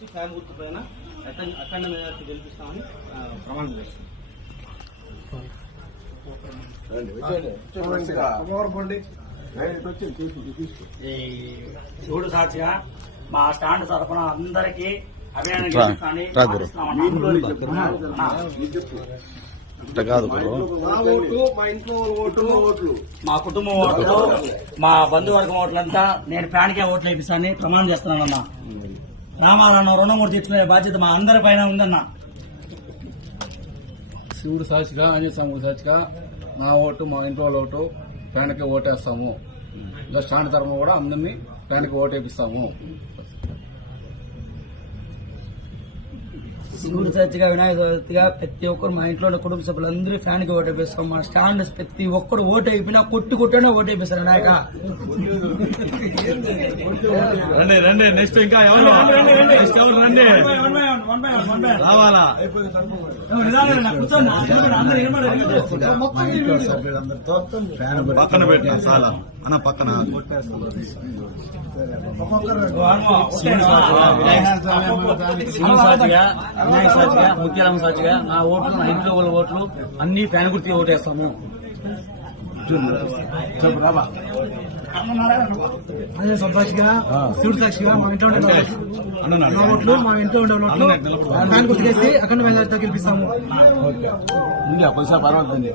ఇచ్చి ఫ్యాన్ గుర్తు పైన అఖండ మెజారిటీ గెలిపిస్తామని ప్రమాణం చేస్తాం. ఈ శివుడు సాక్షిగా మా స్టాండ్ తరఫున అందరికీ అభినందన చేస్తానని మా కుటుంబం ఓట్లు మా బంధువర్గం ఓట్లంతా నేను ఫ్యాన్కే ఓట్లు వేపిస్తానని ప్రమాణం చేస్తున్నానన్నా. రామారావు రుణం కూడా తెచ్చుకునే బాధ్యత మా అందరి పైన ఉందన్నా. శివుడు సాక్షిగా ఆంజనేయ స్వామి సాక్షిగా నా ఓటు మా ఇంట్లో వాళ్ళ ఓటు ఫ్యాన్కి ఓటేస్తాము. ఇలా స్టాండ్ తరఫున కూడా అందరినీ ఫ్యాన్కి ఓటేపిస్తాము. శివుడు సాక్షిగా వినాయక చవితిగా ప్రతి ఒక్కరు మా ఇంట్లో ఉన్న కుటుంబ సభ్యులందరూ ఫ్యాన్ కి ఓటేపిస్తాం. మా స్టాండ్ ప్రతి ఒక్కరు ఓటు అయిపోయినా కొట్టుకుంటూనే ఓటేపిస్తారు వినాయక. రండి నెక్స్ట్ ఇంకా ఎవరు రండి రావాలా పక్కన పెట్టిన చాలా అన్న పక్కన శివుడు సాక్షిగా వినాయక సాక్షిగా ముత్యాలమ్మ సాక్షిగా నా ఓట్లు నా ఇంట్లో వాళ్ళ ఓట్లు అన్ని ఫ్యాన్ గుర్తి ఓటేస్తాము. సాక్షిగా శివుడు సాక్షిగా మా ఇంట్లో ఉండే ఓట్లు మా ఇంట్లో ఉండే ఓట్లు ఫ్యాన్ గుర్తుకేసి అఖండ మెజారిటీతో గెలిపిస్తాము. కొంచెం పర్వాలేదు.